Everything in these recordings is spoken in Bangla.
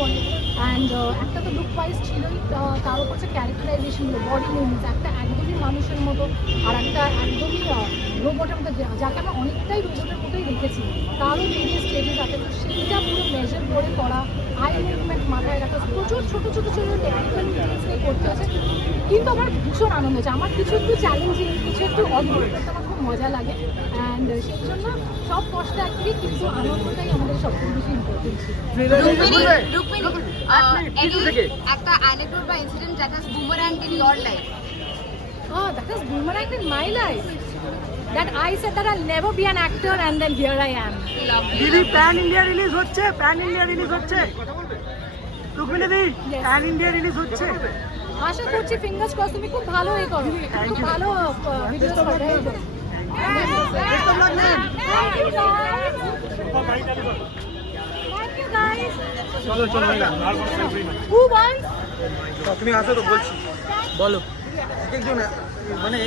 করে। অ্যান্ড একটা তো লুক ওয়াইজ ছিলই, তার উপর হচ্ছে ক্যারেক্টারাইজেশনগুলো, বডি মুভমেন্টস, একটা একদমই মানুষের মতো আর একটা একদমই রোবটের মতো, যাকে আমরা অনেকটাই রোবটের মতোই রেখেছি, তারও ভেরিয়াস স্টেজেস আছে। তো সেইটা পুরো মেজার করে করা, আই মুভমেন্ট মাথায় রাখা, প্রচুর ছোটো ছোটো ছোটো টেকনিক্যাল ডিটেলস নিয়ে করতে হয়েছে। কিন্তু আমার ভীষণ আনন্দ হয়েছে। আমার কিছু একটু চ্যালেঞ্জিং, কিছু একটু অদ্ভুত করতে আমার খুব মজা লাগে। অ্যান্ড সেই জন্য সব কষ্ট একদিকে, কিন্তু আনন্দটাই আমাদের সবথেকে বেশি ইম্পর্টেন্ট ছিল। একটা anecdote বা incident that has boomeranged in your life. Oh, that has boomeranged in my life. That I said that I'll never be an actor and then here I am. দিদি প্যান ইন্ডিয়া রিলিজ হচ্ছে, প্যান ইন্ডিয়া রিলিজ হচ্ছে, রুকমিনী দি প্যান ইন্ডিয়া রিলিজ হচ্ছে। আশা করছি, ফিঙ্গার্স ক্রস, তুমি খুব ভালো করো, খুব ভালো ভিডিওস করো। Thank you guys. চলো চলো Who wants? তুমি আসো তো, বলছি বলো। এক একজন মানে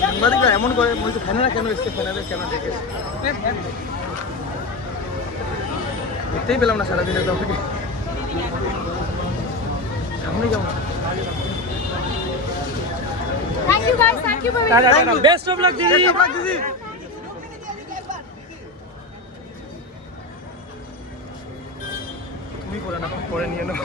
সাংবাদিকরা এমন করে, বলছে ফ্যানেরা কেন এসছে, ফ্যানেরা কেন ডেকেছে, দেখতেই পেলাম না সারাদিনের তোমাকে। এমনই কেমন। Thank you guys, thank you very much. Best of luck দিদি, বেস্ট অফ লাক দিদি। তুমি করে না, করে নিয়ে নাও।